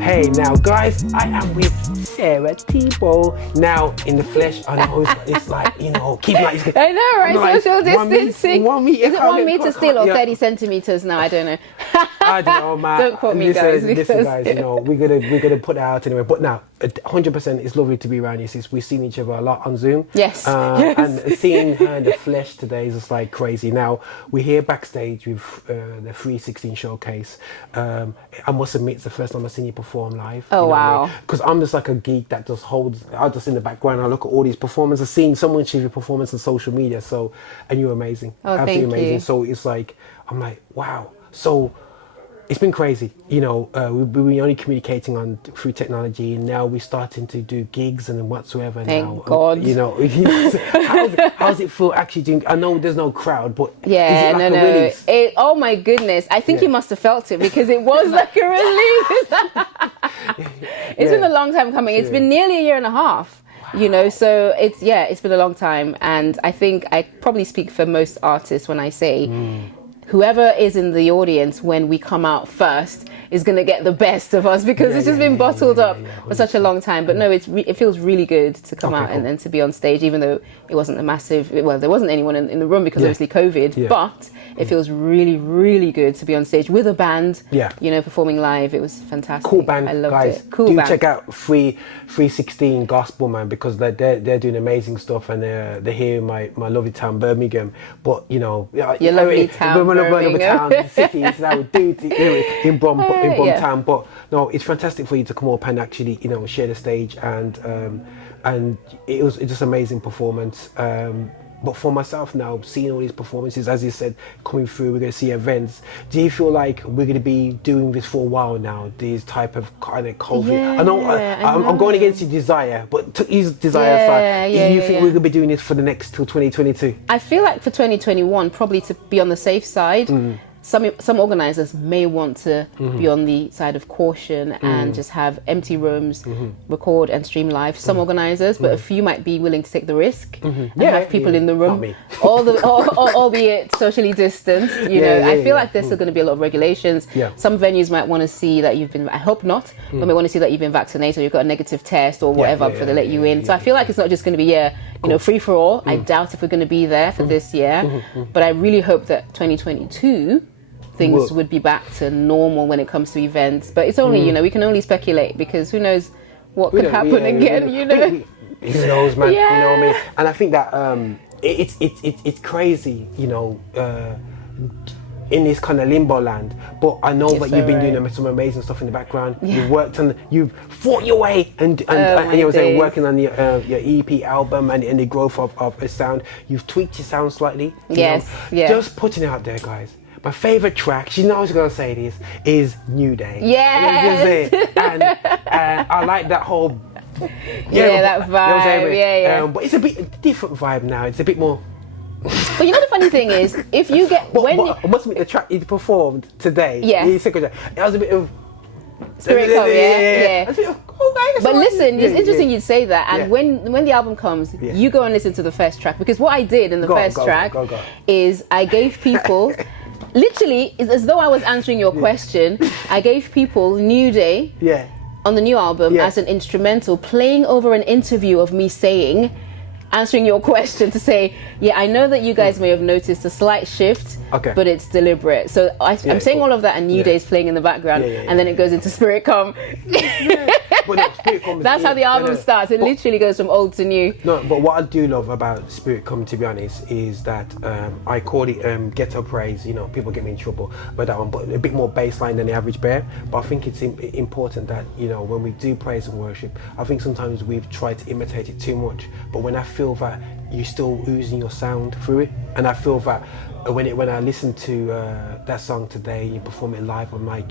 Hey, now guys, I am with Sarah Teibo. Now in the flesh, I know it's like, you know, keep like. I know, right? Like, Social distancing. 1 meter. Is it 1 meter still or 30 centimeters now? I don't know. I don't know, man. Don't quote me, guys. Listen, guys. You know, we're gonna put that out anyway. But now, 100%, it's lovely to be around you. Since we've seen each other a lot on Zoom. Yes. Yes. And seeing her in the flesh today is just like crazy. Now we're here backstage with the 316 showcase. I must admit, it's the first time I've seen you perform live. Oh, wow. Because I'm just like a geek that just holds. I just in the background. I look at all these performances. I've seen someone achieve your performance on social media. So, and you're amazing. Oh, absolutely thank amazing. you. So it's like I'm like, wow. So it's been crazy, you know. We've been only communicating through technology, and now we're starting to do gigs and whatsoever. Thank God. You know, how's it feel actually doing? I know there's no crowd, but yeah, is it like a release? Oh my goodness! I think you must have felt it because it was like a release. It's been a long time coming. It's been nearly a year and a half. Wow. You know, so it's been a long time, and I think I probably speak for most artists when I say. Whoever is in the audience when we come out first is going to get the best of us because it's just been bottled up for such a long time. But no, it feels really good to come out and to be on stage, even though it wasn't a massive, well, there wasn't anyone in the room because obviously COVID, but it feels really, really good to be on stage with a band, you know, performing live. It was fantastic. Cool band, I loved guys. it. Cool Do band. check out 316 Gospel, man, because they're doing amazing stuff, and they're here in my lovely town, Birmingham. But, you know, your lovely town, Birmingham town, the city, it's now in Brom town. But no, it's fantastic for you to come up and actually, you know, share the stage, and it was just amazing performance. But for myself now, seeing all these performances, as you said, coming through, we're going to see events. Do you feel like we're going to be doing this for a while now, these type of kind of COVID? Yeah, I know, I'm going against your desire, but to his desire aside, you think we're going to be doing this for the next till 2022? I feel like for 2021, probably to be on the safe side, some organisers may want to be on the side of caution and just have empty rooms, record and stream live. Some organisers, but a few might be willing to take the risk and have people in the room, albeit socially distanced. You know, I feel like there's still going to be a lot of regulations. Some venues might want to see that you've been, I hope not, but may want to see that you've been vaccinated, or you've got a negative test or whatever before they let you in. So I feel like it's not just going to be you know, free for all. I doubt if we're going to be there for this year, but I really hope that 2022 things would be back to normal when it comes to events. But it's only, you know, we can only speculate because who knows what could happen again, you know. Who knows, man? You know what I mean? And I think that it's crazy, you know, in this kind of limbo land. But I know that you've been doing some amazing stuff in the background. You've worked on, you've fought your way and you know, working on your EP album and the growth of a sound. You've tweaked your sound slightly. Yes, Just putting it out there, guys. My favourite track, she knows I'm going to say this, is New Day. Yes! And I like that whole... that vibe, but it's a bit different vibe now. It's a bit more... But you know the funny thing is, if you get... I must admit, the track you performed today, the second track, it was a bit of... Spirit Come, But listen, it's interesting you'd say that. And when the album comes, you go and listen to the first track. Because what I did in the first track is I gave people... Literally, it's as though I was answering your question. I gave people New Day on the new album as an instrumental, playing over an interview of me saying, answering your question to say, I know that you guys may have noticed a slight shift, but it's deliberate. So I'm saying all of that, and New Day's playing in the background, and then it goes into Spirit Come. But no, Spirit Come That's how the album starts. It literally goes from old to new. No, but what I do love about Spirit Come, to be honest, is that I call it ghetto praise. You know, people get me in trouble with that one, but a bit more baseline than the average bear. But I think it's important that, you know, when we do praise and worship, I think sometimes we've tried to imitate it too much. But when I feel that you're still oozing your sound through it, and I feel that when I listen to that song today, you perform it live, I'm like,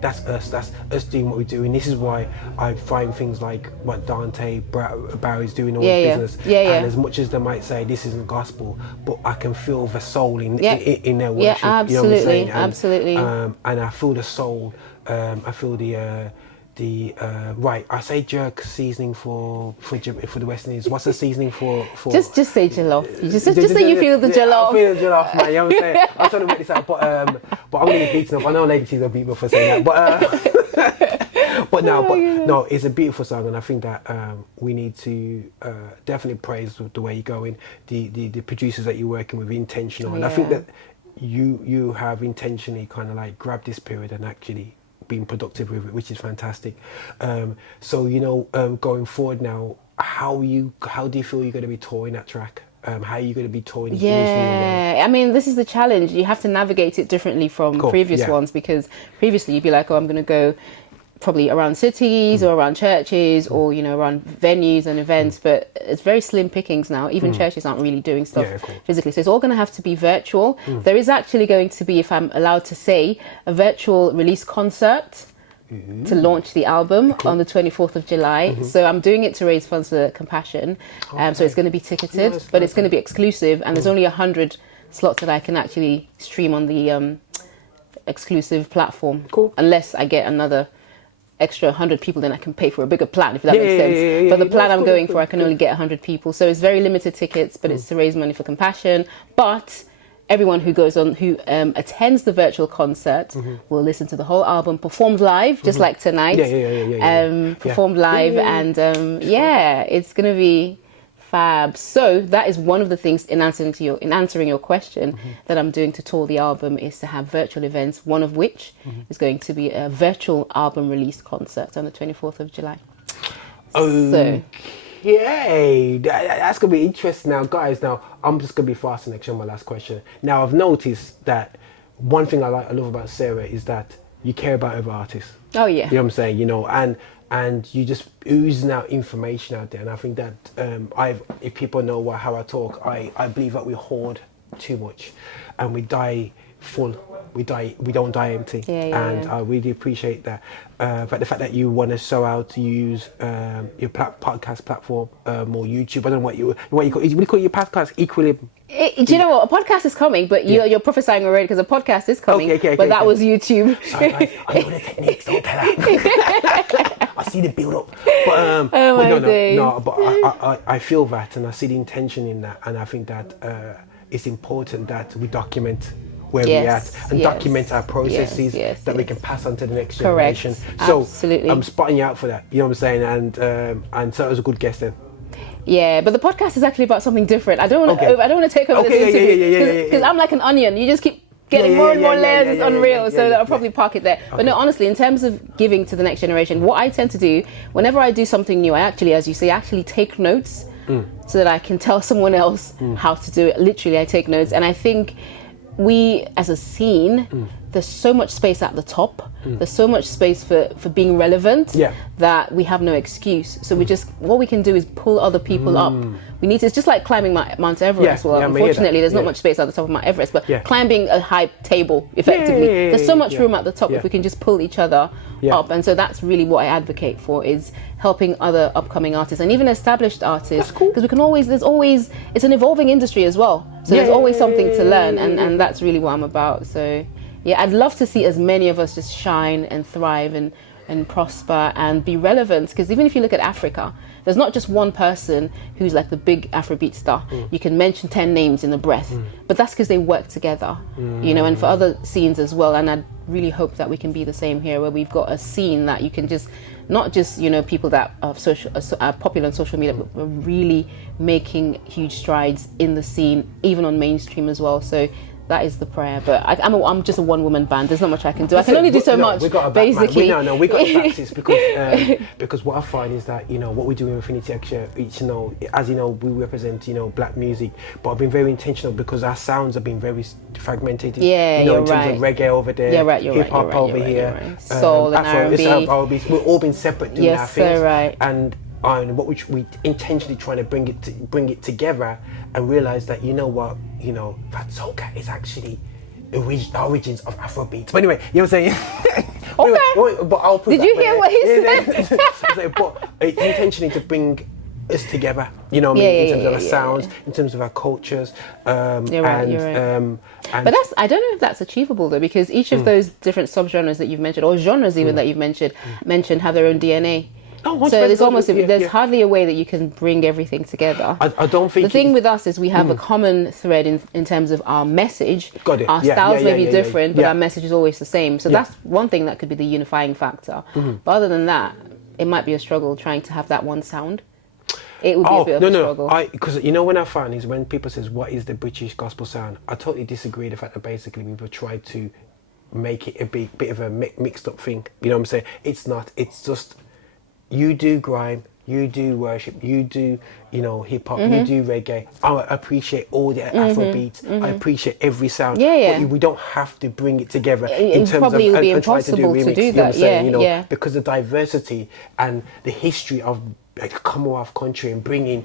that's us doing what we do. And this is why I find things like what Dante Barry's doing, all his business. And as much as they might say this isn't gospel, but I can feel the soul in their worship. Yeah, absolutely, you know what I'm saying? And I feel the soul. I feel the right. I say jerk seasoning for the Western Indies. What's the seasoning for? Just say jollof. Just say you feel the jollof. I feel the jollof, man. You know what I'm saying? I'm trying to make this out, but I'm gonna get beaten up. I know Lady T's gonna beat me for saying that, but no, it's a beautiful song, and I think that we need to definitely praise the way you're going, the producers that you're working with, intentional, and I think that you have intentionally kind of like grabbed this period and actually been productive with it, which is fantastic. So going forward now, how do you feel you're going to be touring that track? How are you going to be touring? I mean, this is the challenge. You have to navigate it differently from previous ones, because previously you'd be like, oh, I'm going to go probably around cities or around churches or around venues and events, but it's very slim pickings now. Even churches aren't really doing stuff physically, so it's all going to have to be virtual. There is actually going to be, if I'm allowed to say, a virtual release concert to launch the album on the 24th of July. So I'm doing it to raise funds for Compassion. So it's going to be ticketed, but it's going to be exclusive, and there's only 100 slots that I can actually stream on the exclusive platform, unless I get another extra 100 people, then I can pay for a bigger plan, if that makes sense. But the plan I'm going for, I can only get 100 people. So it's very limited tickets, but it's to raise money for Compassion. But everyone who attends the virtual concert will listen to the whole album performed live, just like tonight. Performed live, and it's going to be fab. So that is one of the things in answering your question that I'm doing to tour the album, is to have virtual events, one of which is going to be a virtual album release concert on the 24th of July. Okay, that's going to be interesting now, guys. Now, I'm just going to be fast and next on my last question. Now, I've noticed that one thing I love about Sarah is that you care about other artists. Oh, yeah. You know what I'm saying? And you just oozing out information out there, and I think that if people know how I talk, I believe that we hoard too much, and we die full. We don't die empty, I really appreciate that. But the fact that you want to show out to use your podcast platform or YouTube, I don't know what you call your podcast, Equilibrium. Do you know what? A podcast is coming, but you're prophesying already, because a podcast is coming. That was YouTube. Sorry, guys, I know the techniques. Don't tell her. I see the build up. But I feel that, and I see the intention in that, and I think that it's important that we document where we're at and document our processes that we can pass on to the next generation. So absolutely. I'm spotting you out for that. You know what I'm saying? And so it was a good guest then. Yeah, but the podcast is actually about something different. I don't want to take over this interview, because I'm like an onion. You just keep getting more and more layers. It's unreal. So I'll probably park it there. But no, honestly, in terms of giving to the next generation, what I tend to do whenever I do something new, I actually, as you say, take notes so that I can tell someone else how to do it. Literally, I take notes, and I think we, as a scene, there's so much space at the top. There's so much space for being relevant that we have no excuse. So what we can do is pull other people up. It's just like climbing Mount Everest. Unfortunately, there's not much space at the top of Mount Everest, but climbing a high table effectively. There's so much room at the top if we can just pull each other up. And so that's really what I advocate for, is helping other upcoming artists and even established artists. Because it's an evolving industry as well. So there's always something to learn, and that's really what I'm about. So I'd love to see as many of us just shine and thrive and prosper and be relevant, because even if you look at Africa, there's not just one person who's like the big Afrobeat star. You can mention 10 names in a breath, but that's because they work together, and for other scenes as well. And I really hope that we can be the same here, where we've got a scene that you can just, not just people that are popular on social media, but we're really making huge strides in the scene, even on mainstream as well. So that is the prayer. But I'm just a one-woman band. There's not much I can do. I can only do so much, basically. We got to practice, because what I find is that, what we do in Infinity Xtra, as you know, we represent, black music, but I've been very intentional, because our sounds have been very fragmented. In terms of reggae over there, HipHop over here, soul and R&B. We've all been separate doing our things. And what we intentionally trying to bring it together, and realize that that soca is actually the origins of Afrobeats. But anyway, you know what I'm saying? Okay. But I'll put Did you hear what he said? But intentionally to bring us together, you know what I mean, in terms of our sounds, in terms of our cultures. You're right. But I don't know if that's achievable though, because each of those different subgenres that you've mentioned, or genres even that you've mentioned have their own DNA. Oh, so there's hardly a way that you can bring everything together. I don't think the thing with us is we have a common thread in terms of our message. Got it. Our styles may be different, but our message is always the same. So that's one thing that could be the unifying factor. But other than that, it might be a struggle trying to have that one sound. It would be a bit of a struggle. Because you know what I found is when people says what is the British gospel sound, I totally disagree. The fact that basically people try to make it a bit of a mixed up thing. You know what I'm saying? It's not. It's just you do grime, you do worship, you do hip hop, you do reggae. I appreciate all the Afrobeats. I appreciate every sound. But we don't have to bring it together in terms of and try to do a remix. To do you know what I'm saying? Yeah. Because the diversity and the history of a Commonwealth country and bringing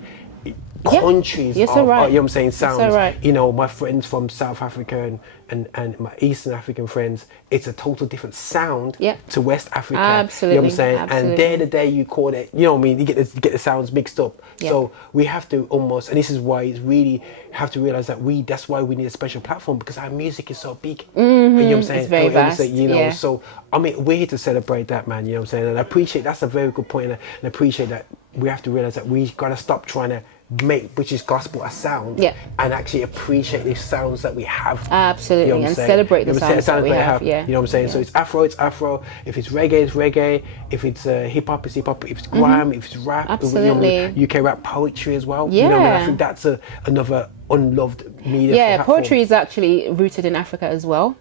countries of, you know what I'm saying, sounds. You know, my friends from South Africa and my Eastern African friends, it's a total different sound to West Africa. Absolutely. You know what I'm saying? Absolutely. And they're the day you call it, you know what I mean, you get the sounds mixed up. So we have to almost, and this is why it's really have to realize that that's why we need a special platform, because our music is so big. You know what I'm saying? It's very vast. So I mean, we're here to celebrate that, man. You know what I'm saying? And I appreciate that's a very good point, and I appreciate that we have to realize that we gotta stop trying to make British gospel a sound and actually appreciate the sounds that we have. Absolutely. You know and celebrate the sounds that we have. You know what I'm saying? So it's Afro, it's Afro. If it's reggae, it's reggae. If it's hip hop, it's hip hop. If it's grime, if it's rap. Absolutely. UK rap poetry as well. You know what I mean? I think that's another unloved media. Yeah, poetry is actually rooted in Africa as well.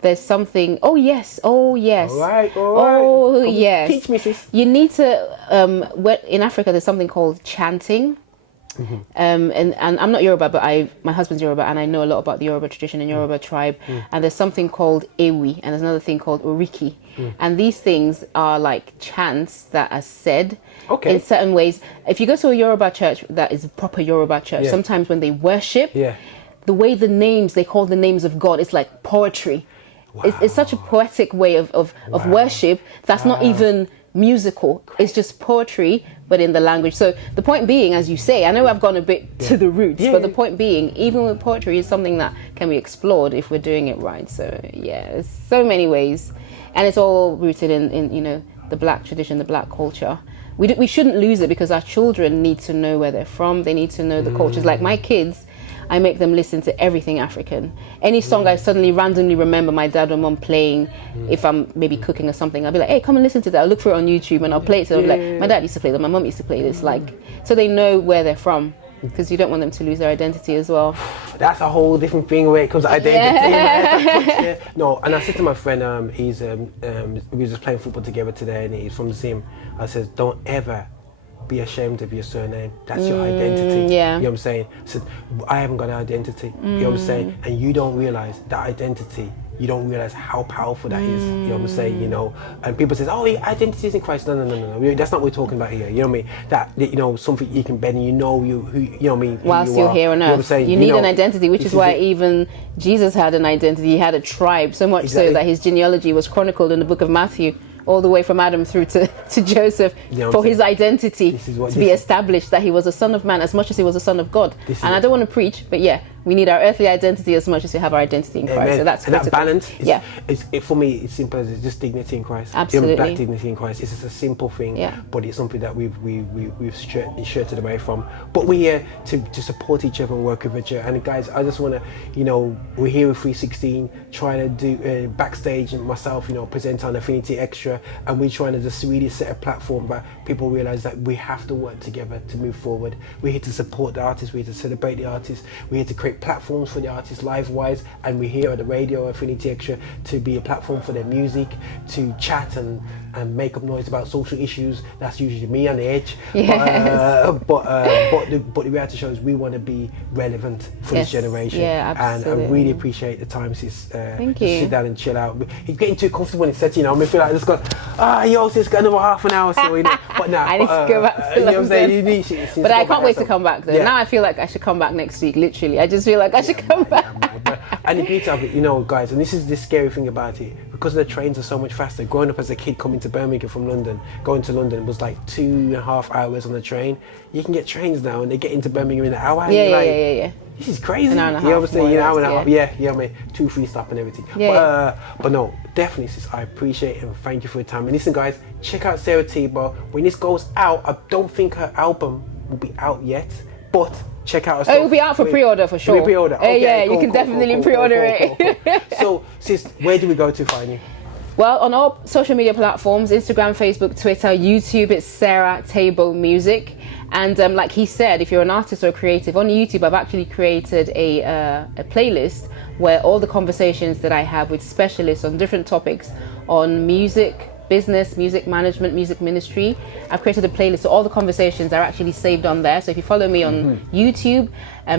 There's something. Oh yes. All right. Oh yes. Teach me, sis. You need to. In Africa, there's something called chanting. And I'm not Yoruba, but my husband's Yoruba, and I know a lot about the Yoruba tradition and Yoruba tribe. And there's something called ewi, and there's another thing called oriki. And these things are like chants that are said in certain ways. If you go to a Yoruba church that is a proper Yoruba church, sometimes when they worship, the way they call the names of God, it's like poetry. Wow. It's such a poetic way of worship that's not even musical. It's just poetry, but in the language. So the point being, as you say, I know I've gone a bit to the roots, but the point being, even with poetry, is something that can be explored if we're doing it right. So there's so many ways, and it's all rooted in the black tradition, the black culture. We shouldn't lose it, because our children need to know where they're from. They need to know the cultures. Like my kids, I make them listen to everything African. Any song I suddenly randomly remember my dad or mom playing, if I'm maybe cooking or something, I'll be like, hey, come and listen to that. I'll look for it on YouTube and I'll play it. So I'll be like, my dad used to play that, my mom used to play this. So they know where they're from, because you don't want them to lose their identity as well. That's a whole different thing when it comes to identity. No, and I said to my friend, we were just playing football together today, and he's from Zim. I said, don't ever be ashamed of your surname. That's your identity. You know what I'm saying? I said, I haven't got an identity. You know what I'm saying? And you don't realize that identity. You don't realize how powerful that is. You know what I'm saying? And people say, oh, your identity is in Christ. No. That's not what we're talking about here. You know what I mean? That something you can bend, and you know what I mean? Whilst you're here on earth. You know what I'm saying? You need an identity, which is why even Jesus had an identity. He had a tribe, so much so that his genealogy was chronicled in the book of Matthew, all the way from Adam through to Joseph, for his identity to be established, that he was a son of man as much as he was a son of God. And I don't want to preach, but we need our earthly identity as much as we have our identity in Christ. Amen. So that's critical. And that balance, for me, it's simple as it's just dignity in Christ. Absolutely. Black dignity in Christ. It's just a simple thing, but it's something that we've shirted away from. But we're here to support each other and work with each other. And guys, I just want to, we're here with 316, trying to do backstage, and myself, present on Affinity Xtra, and we're trying to just really set a platform where people realize that we have to work together to move forward. We're here to support the artists, we're here to celebrate the artists, we're here to create platforms for the artists live-wise, and we're here at the radio Affinity Xtra to be a platform for their music, to chat and make up noise about social issues. That's usually me on the edge. But the reality show is we want to be relevant for this generation. And I really appreciate the time to sit down and chill out. He's getting too comfortable in his set, I feel like I just got it's got another half an hour, so but now I need to go back to London. But I can't wait to come back though. Now I feel like I should come back next week, literally. I just just feel like I should come back. And the beauty of it, you know, guys, and this is the scary thing about it, because the trains are so much faster. Growing up as a kid coming to Birmingham from London, going to London was like 2.5 hours on the train. You can get trains now and they get into Birmingham in an hour. Yeah. This is crazy. An hour and a half, You know what I'm saying? more or An hour and a less, half. Yeah, I mean, 2-3 stop and everything. But no, definitely, sis, I appreciate it and thank you for your time. And listen, guys, check out Sarah Teibo. When this goes out, I don't think her album will be out yet, but check out her stuff. It will be out for pre-order for sure. Pre-order. Okay, yeah, you can definitely pre-order it. Cool. So, sis, where do we go to find you? Well, on all social media platforms, Instagram, Facebook, Twitter, YouTube, it's Sarah Teibo Music. And like he said, if you're an artist or a creative, on YouTube, I've actually created a playlist where all the conversations that I have with specialists on different topics on music, business, music management, music ministry. I've created a playlist, so all the conversations are actually saved on there. So if you follow me on YouTube,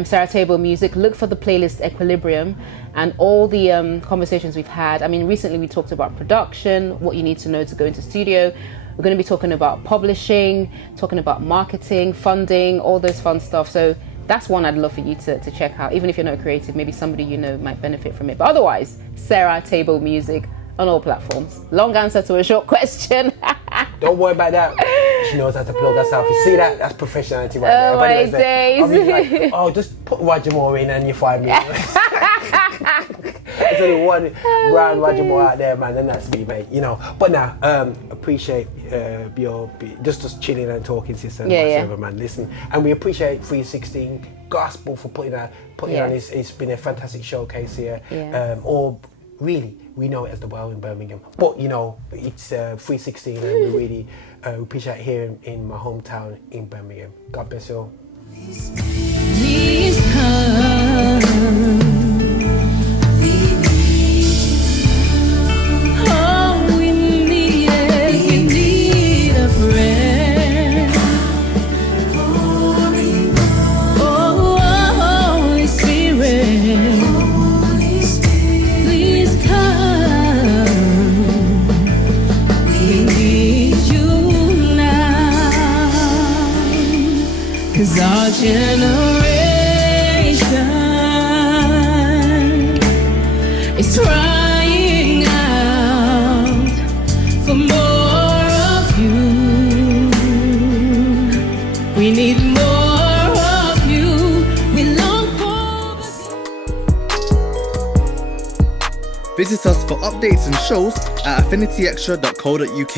Sarah Teibo Music, look for the playlist Equilibrium and all the conversations we've had. I mean, recently we talked about production, what you need to know to go into studio. We're going to be talking about publishing, talking about marketing, funding, all those fun stuff. So that's one I'd love for you to check out. Even if you're not creative, maybe somebody you know might benefit from it. But otherwise, Sarah Teibo Music on all platforms. Long answer to a short question. Don't worry about that. She knows how to plug herself. You see that? That's professionality right there. Oh my days. I'll be like, oh, just put Roger Moore in and you find me. There's only one Brian Roger Moore out there, man, and that's me, mate. You know. But now, appreciate your just chilling and talking, sister, and whatever, man. Listen, and we appreciate 316 Gospel for putting on this. It's been a fantastic showcase here. Or really, we know it as the Well in Birmingham, but you know, it's 316, and we really appreciate it here in my hometown in Birmingham. God bless you all. Please come. Oh, we need a friend. Oh, Holy Spirit. Please come. We need you now. 'Cause our generation is crying out for more of you. We need more of you. We long for. Visit us for updates and shows at affinityextra.co.uk.